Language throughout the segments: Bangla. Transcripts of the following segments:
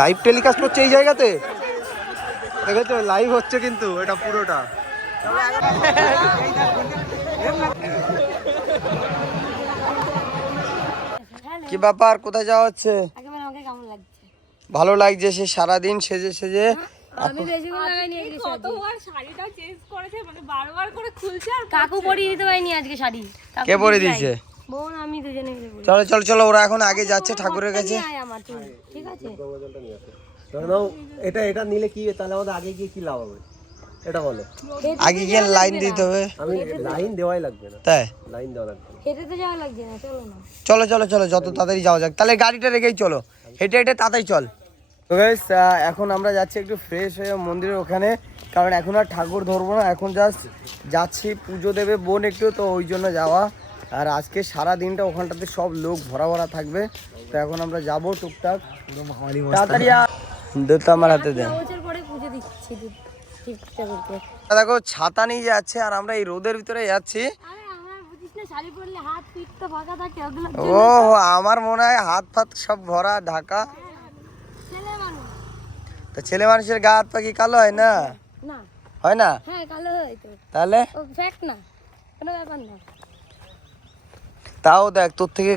লাইভ টেলিকাস্ট হচ্ছে এই জায়গাতে? দেখেছ? লাইভ হচ্ছে কিন্তু এটা পুরোটা। কি ব্যাপার? কোথায় যাওয়া হচ্ছে? ভালো লাগছে সে সারাদিন সেজে সেজে। করেছে? মানে বারবার করে খুলছে আর কাকু পরিয়ে দিতে পারিনি আজকে শাড়ি। কে পরে দিয়েছে। বোন আমি দুজনে মিলে পরি চলো চলো চলো ওরা এখন আগে যাচ্ছে ঠাকুরের কাছে। আয় আমার তুই ঠিক আছে? এটা এটা নিলে কি তাহলে আমাদের আগে গিয়ে কি লাভ হবে? এটা বলো। আগে গিয়ে লাইন দিতে হবে। আমি লাইন দেওয়াই লাগবে না। তাই? লাইন দেওয়া লাগবে হেঁটে তো যাওয়া লাগছে না চলো না। চলো চলো চলো যত তাড়াতাড়ি যাওয়া যাক। তাহলে গাড়িটা রেখেই চলো। হেঁটে হেঁটে তাড়াতাড়ি চল। তো আহ, এখন আমরা যাচ্ছি একটু ফ্রেশ হয়ে মন্দিরের ওখানে। কারণ এখন আর ঠাকুর ধরবো না এখন জাস্ট যাচ্ছি পুজো দেবে বোন একটু তো ওই জন্য যাওয়া। আর আজকে সারা দিনটা ওখানটাতে সব লোক ভরা ভরা থাকবে। তো এখন আমরা যাব টুকটাক। তাড়াতাড়ি আ- দে তো আমার হাতে দেন বছর পরে পুজো দিচ্ছি ঠিকঠাক করতে দেখো ছাতা নিয়ে যাচ্ছে আর আমরা এই রোদের ভিতরে যাচ্ছি। আরে আমার বুঝিস না শাড়ি পরলে হাত পিঠ তো ফাঁকা থাকে ওগুলো ও আমার মনে হয় হাত ফাত সব ভরা ঢাকা। তো ছেলে মানুষের গা হাত পা কি কালো হয় না? না। হয় না? হ্যাঁ কালো হয় তো। তাহলে? না। কোনো ব্যাপার না। তাও দেখ তোর থেকে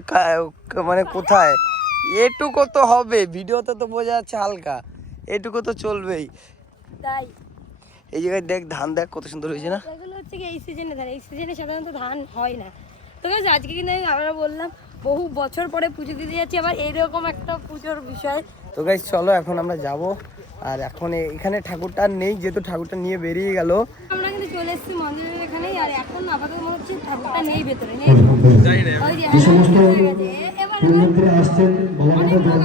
মানে কোথায়? এটুকু তো হবে ভিডিওতে তো বোঝা যাচ্ছে হালকা এটুকু তো চলবেই। তাই। এই জায়গায় দেখ ধান দেখ কত সুন্দর হয়েছে না? এগুলো হচ্ছে কি এই সিজনে ধান এই সিজনে সাধারণত ধান হয় না। তো গাছ আজকে কিন্তু আমি আমরা বললাম বহু বছর পরে পুজো দিতে যাচ্ছি আবার এইরকম একটা পুজোর বিষয়। তো গাইজ চলো এখন আমরা যাব। আর এখন এখানে ঠাকুরটা আর নেই যেহেতু ঠাকুরটা নিয়ে বেরিয়ে গেল। আমরা কিন্তু চলে এসেছি আর এখন আপাতত মনে হচ্ছে ঠাকুরটা নেই ভেতরে নেই। যে গেছে। এ- এবার এবার- অনেক লোক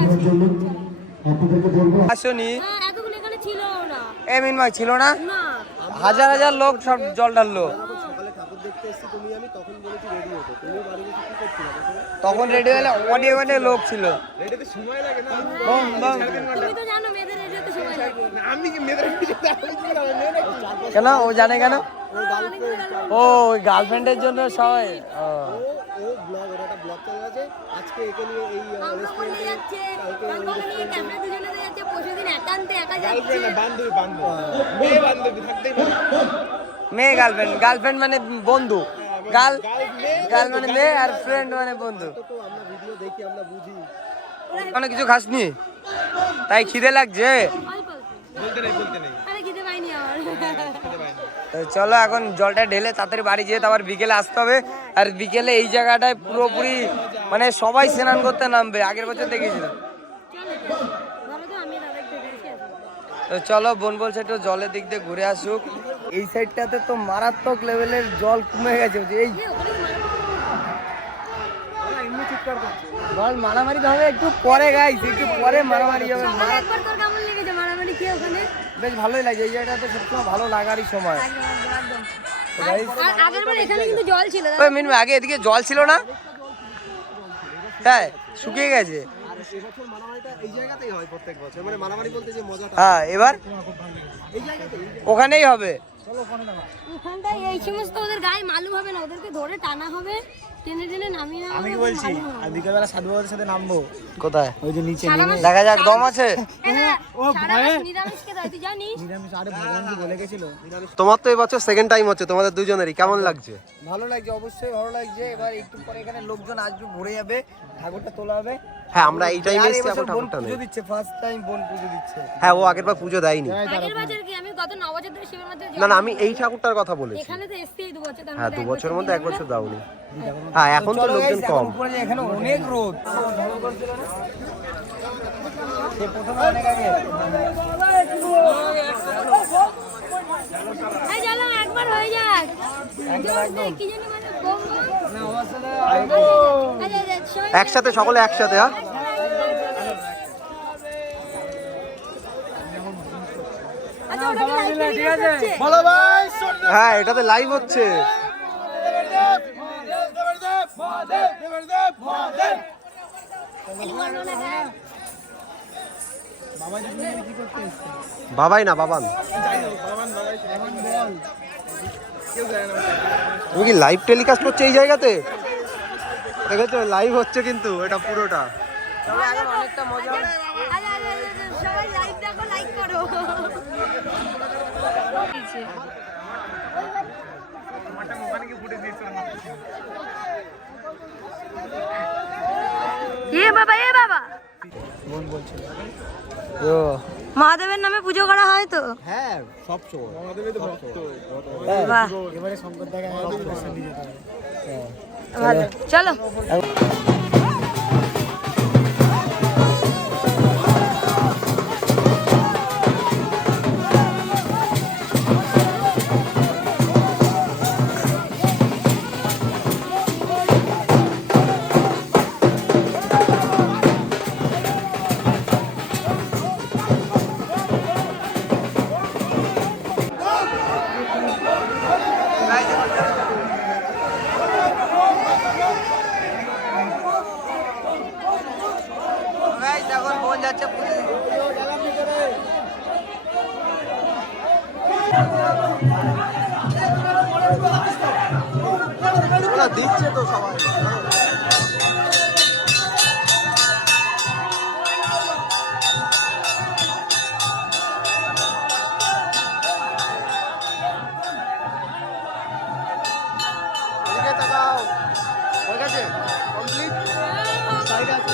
আসনি। হ্যাঁ, এতগুলো এখানে ছিল না। এ মিনময় ছিল না? হাজার হাজার লোক সব জল ঢাললো। সকালে ঠাকুর দেখতে এসেছি তুমি আমি তখন রেডি হতো তুমি বাড়ি গেছে কি করছিলে তখন রেডি হলে অনেক অনেক লোক ছিল। রেডিতে সময় লাগে না বম, বম। তুমি তো জানো মেয়েদের রেডিওতে সময় লাগে। আমি কি মেয়েদের কেন? ও জানে কেন? ও ওই গার্লফ্রেন্ডের জন্য সবাই? ও। ও ও ব্লগ ওর একটা ব্লগ চ্যানেল আছে আজকে একে নিয়ে এই কাউকে যাচ্ছে ক্যামেরা দুজনে নিয়ে যাচ্ছে পরশুদিন একান্তে একা যাচ্ছে। বান্ধবী বান্ধবী। মেয়ে বান্ধবী থাকতেই মেয়ে গার্লফ্রেন্ড গার্লফ্রেন্ড মানে বন্ধু। গার্ল গার্ল মানে মেয়ে আর ফ্রেন্ড মানে বন্ধু। আমরা ভিডিও দেখি আমরা বুঝি। কোনো কিছু খাসনি? তাই খিদে লাগছে? বলতে নেই বলতে নেই। আরে খেতে পাইনি আমার। চলো এখন জলটা ঢেলে তাড়াতাড়ি বাড়ি যেয়ে আবার বিকেলে আসতে হবে। আর বিকেলে এই জায়গাটায় পুরোপুরি মানে সবাই স্নান করতে নামবে, আগের বছর দেখেছিলাম। তো ধরো চলো, বোন বলছে একটু জলের দিক দিয়ে ঘুরে আসুক। এই সাইডটাতে তো মারাত্মক লেভেলের জল কমে গেছে এই কি বল, মারামারি হবে, একটু পরে গাইস একটু পরে মারামারি হবে। মারামারি খেয়ে ওখানে? বেশ ভালোই লাগে এই জায়গাটা তো সবসময় ভালো লাগারই সময়। ওই মিনু আগে এদিকে জল ছিল না? তাই শুকিয়ে গেছে। আর এবছর মারামারিটা এই জায়গাতেই হয় প্রত্যেক বছর মানে মারামারি বলতে যে মজাটা। হ্যাঁ এবার? ওখানেই হবে। ওখানটায় এই সমস্ত ওদের গায়ে মালুম হবে না ওদেরকে ধরে টানা হবে। টেনে টেনে নামিয়ে আমি কি বলছি? আর বিকালবেলা সাধু বাবার সাথে নামবো? কোথায়? ওই যে নিচে দেখা যাক দম আছে। নিরামিষ কে তুই জানিস? নিরামিষ আরে ভগবান কি বলে গেছিল। তোমার তো এবছর সেকেন্ড টাইম হচ্ছে তোমাদের দুজনেরই। কেমন লাগছে? ভালো লাগছে অবশ্যই ভালো লাগছে। এবার একটু পরে এখানে লোকজন আসবে ভরে যাবে ঠাকুরটা তোলা হবে। হ্যাঁ আমরা এই টাইমে আর এসেছি এখন ঠাকুরটা পুজো দিচ্ছে ফার্স্ট টাইম বোন পুজো দিচ্ছে। হ্যাঁ ও আগের বার পুজো দেয়নি। আগের বছর কি আমি গত ন বছর ধরে শিবের মধ্যে না না আমি এই ঠাকুরটার কথা বলেছি। এখানে তো এসছি দু বছর হ্যাঁ মধ্যে দু এক বছরের মধ্যে এক বছর দাওনি। হ্যাঁ এখন তো লোকজন কম এখানে অনেক রোদ একবার হয়ে যাক কি জানি মানে। আচ্ছা, আচ্ছা, একসাথে সকলে একসাথে হ্যাঁ আচ্ছা, হ্যাঁ এটাতে লাইভ হচ্ছে বাবাই না বাবান। তুমি কি লাইভ টেলিকাস্ট করছে এই জায়গাতে? দেখেছ? লাইভ হচ্ছে কিন্তু এটা পুরোটা। অনেকটা মজা সবাই দেখো লাইক করো এ বাবা এ বাবা। ও। মহাদেবের নামে পুজো করা হয় তো? হ্যাঁ সব সময়। বাহ। এবারে শঙ্কর দেখা ভালো। চলো।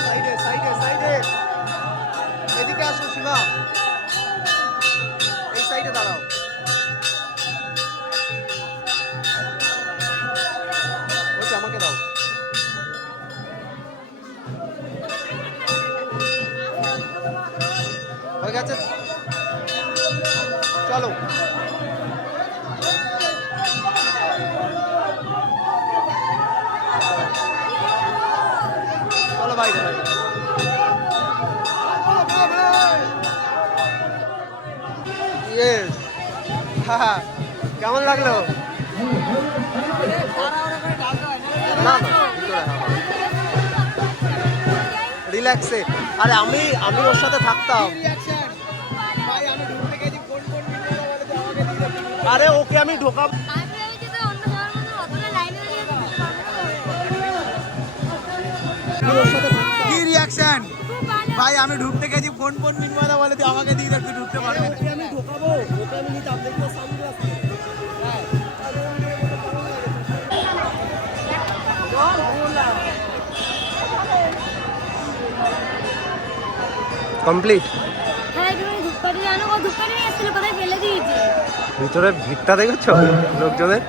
সাইডে সাইডে সাইডে। এদিকে আসো, সীমা। এই সাইডে দাঁড়াও। বলছি, আমাকে দাও। হয়ে গেছে? চলো। কেমন লাগল? না রিল্যাক্সে আরে আমি আমি ওর সাথে থাকতাম। আরে ওকে আমি ঢোকাব আমি ভেবেছি ভাই আমি ঢুকতে গেছি ফোন ফোন মিনমাদা বলে তুই আমাকে দিয়ে তুই ঢুকতে পারবি না। আমি ঢোকাবো ওকে আমি নিতাম দেখব সামনে কমপ্লিট? হ্যাঁ ভিতরে ভিড়টা দেখেছ? লোকজনের?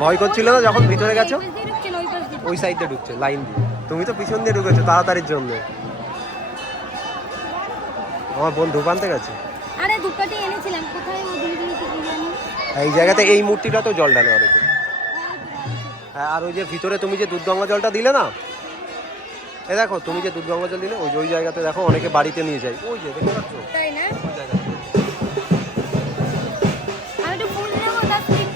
ভয় করছিল না যখন ভিতরে গেছো? ওই পাশ দিয়ে ঢুকছে না, ওই পাশ দিয়ে। ওই সাইডে ঢুকছে লাইন দিয়ে। তুমি তো পিছন দিয়ে ঢুকেছো তাড়াতাড়ির জন্য। আমার বোন ধূপ গেছে। আরে ধূপকাঠি এনেছিলাম কোথায় ও দিয়ে দিয়েছে কি জানি। এই জায়গাতে এই মূর্তিটা তো জল ঢালে অনেকে হ্যাঁ আর ওই যে ভিতরে তুমি যে দুধ গঙ্গা জলটা দিলে না এ দেখো তুমি যে দুধ গঙ্গা জল দিলে ওই যে ওই জায়গাতে দেখো অনেকে বাড়িতে নিয়ে যায়। ওই যে দেখতে পাচ্ছ? তাই না? আমি একটু ফুল নেব তার স্লিপ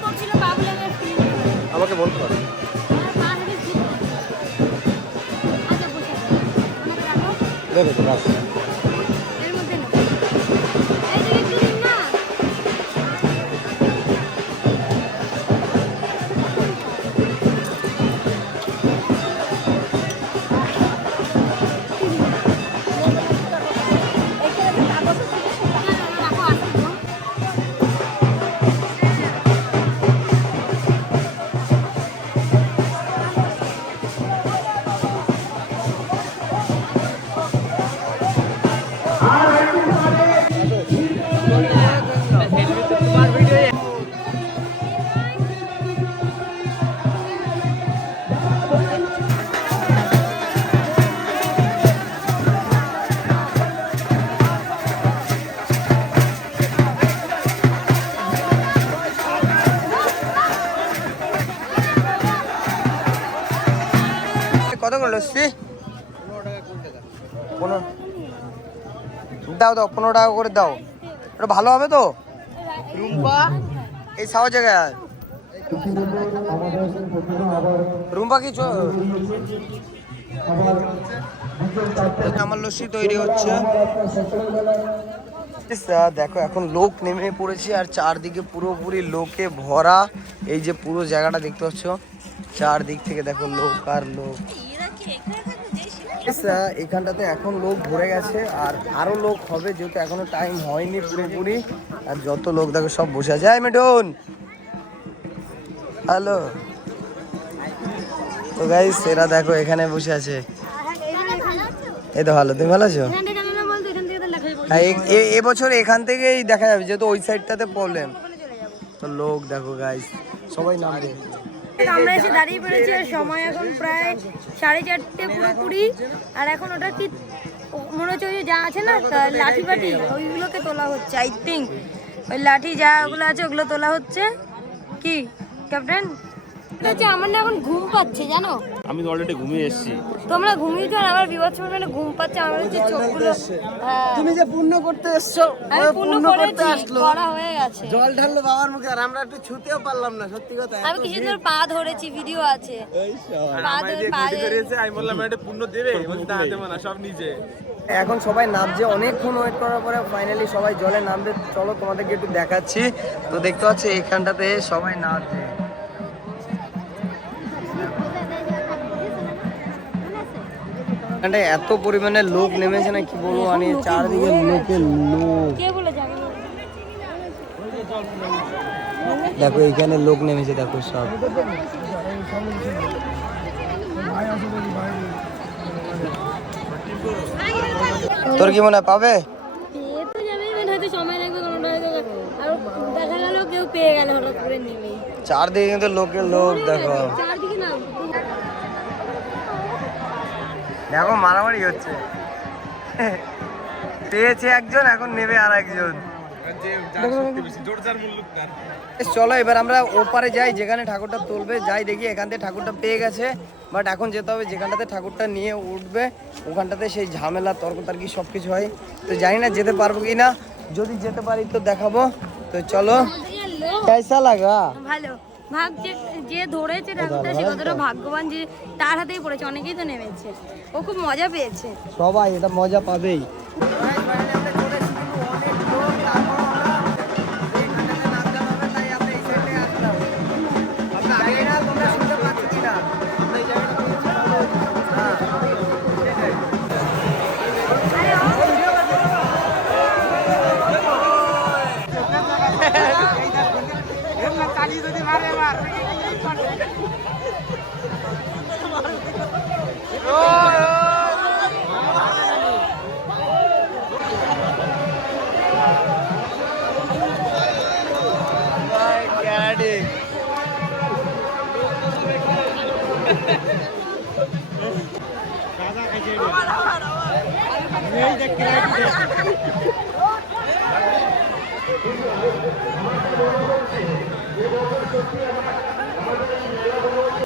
পনেরো দাও দাও পনেরো টাকা করে দাও। এটা ভালো হবে তো? রুম্পা। এই সাওয়া জায়গায় রুম্পা কি আমার লস্যি তৈরি হচ্ছে। দেখো এখন লোক নেমে পড়েছে আর চারদিকে পুরোপুরি লোকে ভরা। এই যে পুরো জায়গাটা দেখতে পাচ্ছ। চারদিক থেকে দেখো লোক আর লোক। এখানটাতে এখন লোক ভরে গেছে আর আরও লোক হবে যেহেতু এখনও টাইম হয়নি পুরোপুরি। আর যত লোক দেখো সব বসে আছে। হাই মেডন হ্যালো তো গাইস এরা দেখো এখানে বসে আছে। এই তো ভালো তুমি ভালো আছো? হ্যাঁ, এবছর এখান থেকেই দেখা যাবে যেহেতু ওই সাইডটাতে প্রবলেম তো লোক দেখো গাইস সবাই নামবে আমরা এসে দাঁড়িয়ে পড়েছি আর সময় এখন প্রায় সাড়ে চারটে পুরোপুরি। আর এখন ওটা কি মনে হচ্ছে যা আছে না লাঠি বাটি ওইগুলোকে তোলা হচ্ছে আই থিঙ্ক ওই লাঠি যা ওগুলো আছে ওগুলো তোলা হচ্ছে। কি ক্যাপ্টেন হচ্ছে আমার না এখন ঘুম পাচ্ছে জানো? আমি তো অলরেডি ঘুমিয়ে এসেছি। তোমরা ঘুমিয়ে যাও আমার বিপদ মানে ঘুম পাচ্ছে আমার হচ্ছে চোখগুলো হ্যাঁ, তুমি যে পূর্ণ করতে এসছো আমি পূর্ণ করেছি করা হয়ে গেছে। জল ঢাললো বাবার মুখে আর আমরা একটু ছুতেও পারলাম না সত্যি কথা আমি কিছু তোর পা ধরেছি ভিডিও আছে। পা ধরে পা ধরে- আমি বললাম এটা পূর্ণ দেবে না দেবো। না সব নিজে। এখন সবাই নামছে অনেকক্ষণ ওয়েট করার পরে ফাইনালি সবাই জলে নামবে। চলো তোমাদেরকে একটু দেখাচ্ছি। তো দেখতে পাচ্ছি এখানটাতে সবাই নামছে। এখানটায় এত পরিমাণে লোক নেমেছে না কি বলব মানে চারদিকে লোকের লোক। দেখো এখানে লোক নেমেছে দেখো সব। তোর কি মনে হয় পাবে? চারদিকে কিন্তু লোকের লোক দেখো চারদিকে না দেখো মারামারি হচ্ছে। পেয়েছে একজন এখন নেবে আর একজন চলো এবার আমরা ওপারে যাই যেখানে ঠাকুরটা তুলবে। যাই দেখি এখান থেকে ঠাকুরটা পেয়ে গেছে। বাট এখন যেতে হবে যেখানটাতে ঠাকুরটা নিয়ে উঠবে ওখানটাতে সেই ঝামেলা তর্ক তার্কি সব কিছু হয়। তো জানি না যেতে পারব কি না যদি যেতে পারি তো দেখাবো। তো চলো। কেসা লাগা? ভালো। ভাগ যে যে ধরেছে ঠাকুরটা সে কতটা ভাগ্যবান যে তার হাতেই পড়েছে অনেকেই তো নেমেছে। ও খুব মজা পেয়েছে। সবাই এটা মজা পাবেই।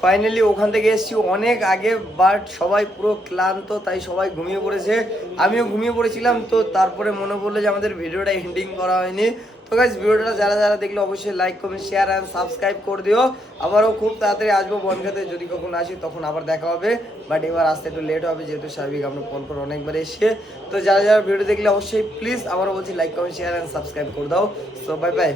ফাইনালি ওখান থেকে এসেছি। অনেক আগে বাট সবাই পুরো ক্লান্ত, তাই সবাই ঘুমিয়ে পড়েছে। আমিও ঘুমিয়ে পড়েছিলাম, তো তারপরে মনে পড়ল যে আমাদের ভিডিওটা এন্ডিং করা হয়নি। তো গাইজ ভিডিওটা যারা যারা দেখলে, অবশ্যই like comment share and subscribe করে দিও। আবারও খুব তাড়াতাড়ি আসব বনগাতে। যদি কখন আসি, তখন আবার দেখা হবে। বাট এবার আসতে একটু লেট হবে, যেহেতু স্বাভাবিক আমরা ফোন করে অনেকবার এসে তো যারা যারা ভিডিও দেখলে, অবশ্যই প্লিজ আবারও বলছি like comment share and subscribe করে দাও। So bye bye